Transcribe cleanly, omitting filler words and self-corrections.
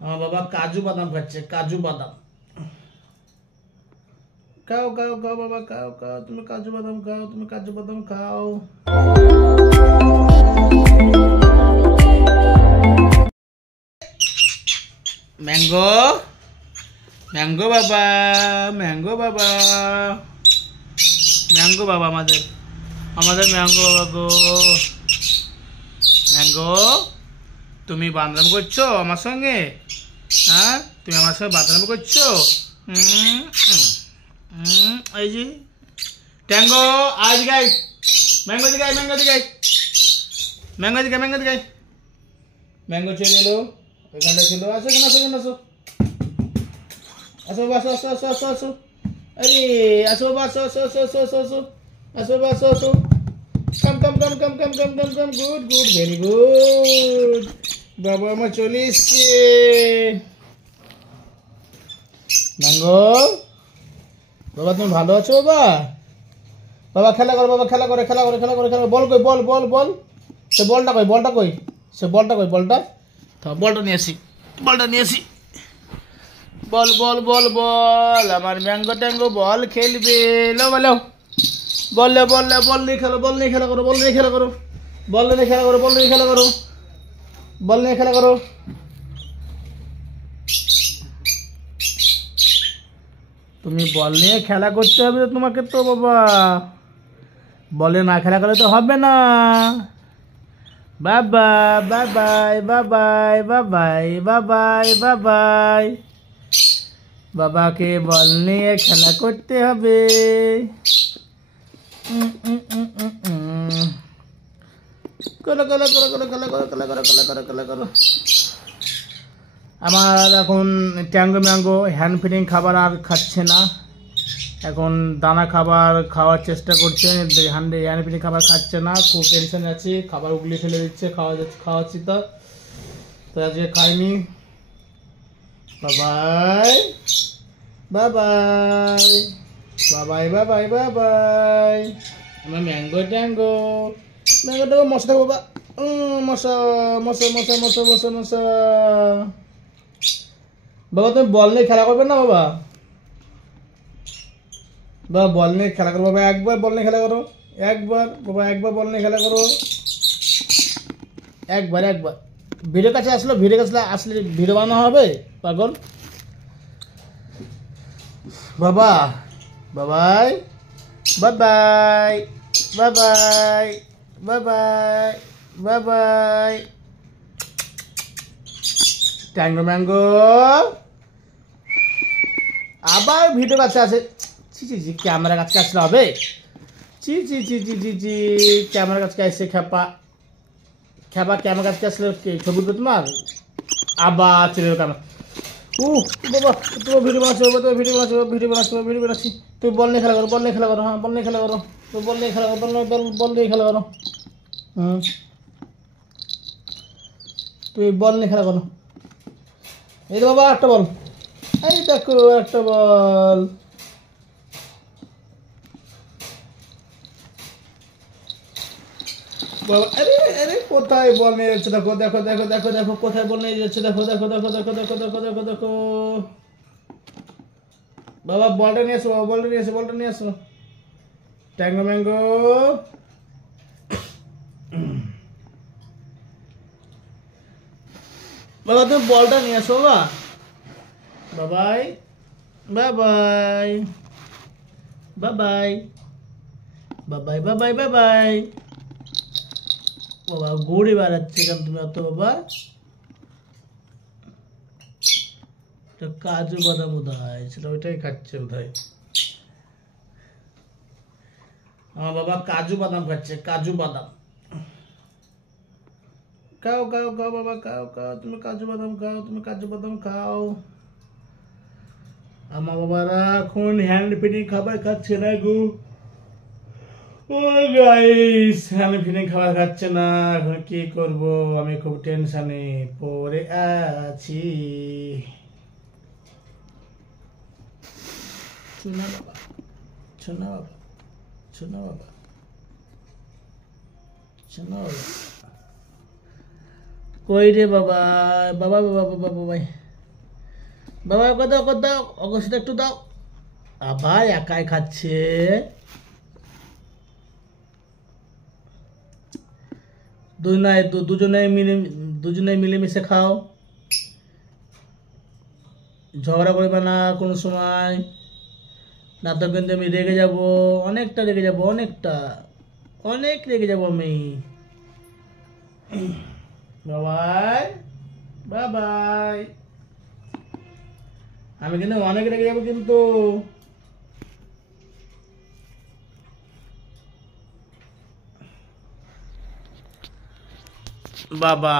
আমার বাবা কাজু বাদাম খাচ্ছে, কাজু বাদাম। খাও খাও খাও বাবা, খাও খাও, তুমি কাজু বাদাম খাও, তুমি কাজু বাদাম খাও। ম্যাঙ্গো, ম্যাঙ্গো বাবা, ম্যাঙ্গো বাবা, ম্যাঙ্গো বাবা, আমাদের আমাদের ম্যাঙ্গো বাবা গো। ম্যাঙ্গো, তুমি বাথরুম করছো আমার সঙ্গে? হ্যাঁ, তুমি আমার সঙ্গে বাথরুম করছো? এই যে ট্যাঙ্গো, আজ গাই ম্যাঙ্গো দিগাই, ম্যাঙ্গো দিগাই, ম্যাঙ্গো দিগাই, ম্যাঙ্গো দিগাই। ম্যাঙ্গো চলে এলো, ওইখানটা ছিল। আসো এখানে, আসো এখানে, আসো আসো বাবা, আসো আসো আসো আসো আসো। আরে আসো বাবা, আসো আসো আসো আসো আসো আসো আসো বাবা, আসো আসো। কাম কাম কাম কাম কাম কাম কাম কাম, গুড গুড, ভেরি গুড। বাবা আমার চলে এসছে। ম্যাঙ্গো বাবা, তুমি ভালো আছো বাবা? বাবা খেলা করো, বাবা খেলা করে, খেলা করে, খেলা করে, খেলা করে। বল কই, বল বল বল। সে বলটা কই, বলটা কই, সে বলটা কই, বলটা বলটা নিয়ে আসি, বলটা নিয়ে আসি। বল বল বল বল, আমার ম্যাঙ্গো ট্যাঙ্গো বল খেলবে। লো বলো, বললে বললে, বল নিয়ে খেলো, বল নিয়ে খেলা করো, বল নিয়ে খেলা করো, বল নিয়ে খেলা করো, বল নিয়ে খেলা করো, বল নিয়ে খেলা করো। তুমি বল নিয়ে খেলা করতে হবে তো তোমাকে তো বাবা, বলে না খেলা করলে তো হবে না। বাবা বাবাই বাবাই বাবাই বাবাই বাবাই, বাবাকে বল নিয়ে খেলা করতে হবে। করো করো করো করো, খেলা করো, খেলা করো, খেলা করো, খেলা করো। আমার এখন ট্যাঙ্গো ম্যাঙ্গো হ্যান্ড ফিডিং খাবার আর খাচ্ছে না, এখন দানা খাবার খাওয়ার চেষ্টা করছে, হ্যান্ড ফিডিং খাবার খাচ্ছে না। খুব টেনশন আছে, খাবার উগলি ফেলে দিচ্ছে, খাওয়াচ্ছি তো আজকে খাইনি। বাবাই বাবাই বাবাই বাবাই বাবাই, আমার ম্যাঙ্গো ট্যাঙ্গো, ম্যাঙ্গো ট্যাঙ্গো। মশা থাকো বাবা, মশা মশা মশা মশা মশা মশা। বাবা তুমি বল নিয়ে খেলা করবে না বাবা? বাবা বল নিয়ে খেলা করো বাবা, একবার বল নিয়ে খেলা করো, একবার বাবা, একবার বল নিয়ে খেলা করো, একবার একবার। ভিডিও কাছে আসলো, ভিডিও কাছে আসলে ভিডিও বানানো হবে পাগল। বাবা বাবাই বাবাই বাবাই বাবাই বাবাই, ট্যাঙ্গো ম্যাঙ্গো আবার ভিডিও কাছে আসে। ছি ছি ছি, ক্যামেরা কাছে আসলে হবে? ছি ছি ছি ছি ছি ছি, ক্যামেরা কাছে আসছে খেপা, খেপা ক্যামেরা কাছে আসলে ছবি তো তোমার আবার চলে ক্যামেরা। বাবা তোমার ভিডিও বানাচ্ছি বাবা, তোমার ভিডিও বানাচ্ছি, ভিডিও বানাচ্ছি, ভিডিও বানাচ্ছি। তুমি বল নিয়ে খেলা করো, বল নিয়ে খেলা করো, হ্যাঁ বল নিয়ে খেলা করো, তুমি বল নিয়ে খেলা করো, বল নিয়ে খেলা করো। তুমি বল নিয়ে খেলা করো। এই তো বাবা একটা বল, এই দেখো একটা বল। বাবা আরে আরে, কোথায় বল নিয়ে যাচ্ছে দেখো, দেখো দেখো দেখো দেখো, কোথায় বল নিয়ে যাচ্ছে দেখো, দেখো দেখো দেখো দেখো দেখো দেখো দেখো। বাবা বলটা নিয়ে আসো, বাবা বলটা নিয়ে আসো, বলটা নিয়ে আসো। ট্যাঙ্গো ম্যাঙ্গো, বাবা তুমি বলটা নিয়ে আসো বাবা। বাবাই বাবাই বাবাই বাবাই বাবাই বাবাই। বাবা ঘুরে বেড়াচ্ছে কেন তুমি অত বাবা? কাজু বাদাম বোধ হয়, সেটা ওইটাই খাচ্ছে বোধ হয়। আমার বাবা কাজু বাদাম খাচ্ছে, কাজু বাদাম। খাও খাও খাও বাবা, খাও খাও, তুমি কাজু বাদাম খাও, তুমি কাজু বাদাম খাও। আমার বাবারা এখন হ্যান্ড ফিডিং খাবার খাচ্ছে না গো। ও গাইস, হ্যান্ড ফিডিং খাবার খাচ্ছে না, এখন কি করব, আমি খুব টেনশনে পড়ে আছি। শোনা বাবা, শোনা বাবা, শোনা বাবা, শোনা বাবা। কই রে বাবা, বাবা বাবা বাবা বাবা, বাবা ওকে দাও, ওকে দাও, ওকে সেটা একটু দাও। আবার একাই খাচ্ছে। দুজনে মিলেমিশে খাও, ঝগড়া করবে না কোনো সময়, না তো কিন্তু আমি রেগে যাব, অনেকটা রেগে যাব, অনেকটা, অনেক রেগে যাব আমি। বাবাই, বাবাই, আমি কিন্তু অনেক রেগে যাব কিন্তু। বাবা।